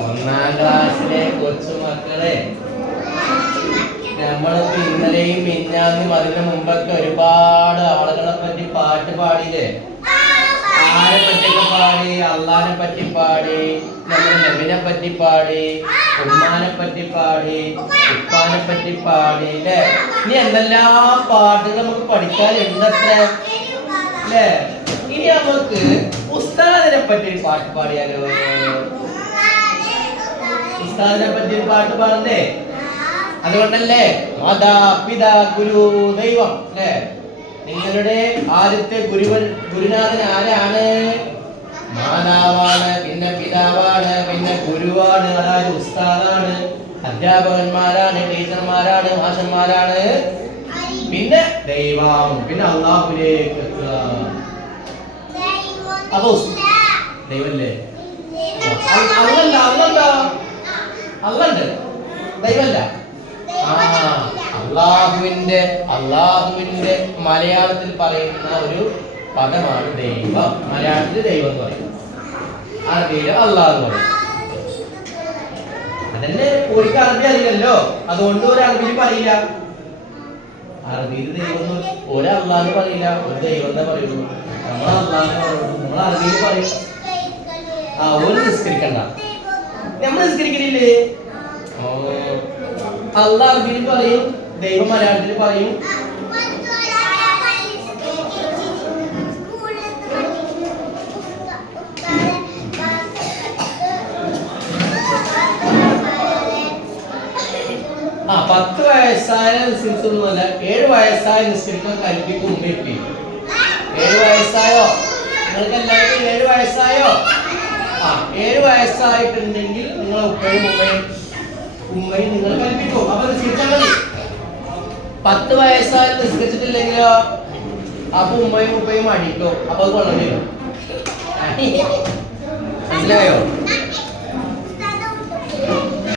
ഒന്നാം ക്ലാസ്സിലെ കൊച്ചു മക്കളെ നമ്മളിപ്പോ ഇന്നലെയും മിന്നാന്നും അതിന് മുമ്പൊക്കെ ഒരുപാട് ആളുകളെ പറ്റി പാട്ട് പാടിയില്ലേ? ആരെ പറ്റിയൊക്കെ പാടി? അള്ളാനെ പറ്റി പാടി നമ്മുടെ നബിനെ പറ്റി പാടി ഉമ്മാനെ പറ്റി പാടി ഉപ്പാനെ പറ്റി പാടി അല്ലേ ഇനി എന്തെല്ലാം പാട്ടുകൾ നമുക്ക് പഠിക്കാനുണ്ടത്ര? അല്ലേ ഇനി നമുക്ക് ഉസ്താദിനെ പറ്റി ഒരു പാട്ട് പാടിയാലോ? ഉസ്താദിനെ പറ്റി ഒരു പാട്ട് പാടണ്ടേ? അതുകൊണ്ടല്ലേ മാതാ പിതാ ഗുരു ദൈവം അല്ലേ? നിങ്ങളുടെ ആദ്യത്തെ ഗുരുവൻ ഗുരുനാഥൻ ആരാണ്? മാതാവാണ് പിന്നെ പിതാവാണ് പിന്നെ ഗുരുവാണ് അതായത് ഉസ്താദാണ് അധ്യാപകന്മാരാണ് ടീച്ചർമാരാണ് മാഷന്മാരാണ്. പിന്നെ ദൈവം പിന്നെ അള്ളാഹുലേക്ക് എത്തുക. ഉസ്- ദൈവല്ലേ? അല്ലല്ല അല്ലല്ല. അല്ലണ്ട്. ദൈവല്ല. അള്ളാഹുവിന്റെ അള്ളാഹുവിന്റെ മലയാളത്തിൽ പറയുന്ന ഒരു പദമാണ് ദൈവം. മലയാളത്തിൽ ദൈവം എന്ന് പറയും. അറബിയിൽ അള്ളാഹ് എന്ന് പറയും. അതന്നെ ഒരിക്കൽ അറബി അറിയില്ലല്ലോ. അതുകൊണ്ട് ഒരു അറബിയിൽ പറയില്ല. അറബിയിൽ ദൈവം എന്ന് ഒരു അള്ളാഹ് പറയില്ല ഒരു ദൈവം എന്നേ പറയുള്ളൂ? നമ്മൾ അള്ളാഹ് നമ്മൾ അറബിയിൽ പറയും. ആ ഒരു നിസ്കരിക്കണ്ട. നമ്മൾ നിസ്കരിക്കണില്ലേ അല്ല അറബിയിൽ പറയും ദൈവം മലയാളത്തിൽ പറയും. ആ പത്ത് വയസ്സായ നിസ്കരിച്ചൊന്നുമല്ല ഏഴ് വയസ്സായ നിസ്കരിക്കാൻ കൽപ്പിക്കും ഉമ്മയിപ്പി ഏഴ് വയസ്സായോ? നിങ്ങൾക്ക് എല്ലാവർക്കും ഏഴ് വയസ്സായോ? ആ ഏഴ് വയസ്സായിട്ടുണ്ടെങ്കിൽ നിങ്ങൾ ഉപ്പയും ഉമ്മയും ഉമ്മയും നിങ്ങൾ കൽപ്പിക്കും. അപ്പൊ നിസ്കരിച്ചാൽ മതി. പത്ത് വയസ്സായി നിസ്കരിച്ചിട്ടില്ലെങ്കിലോ? അപ്പൊ ഉമ്മയും ഉപ്പയും അടിക്കും. അപ്പൊ കൊള്ളണ്ടോ മനസ്സിലായോ?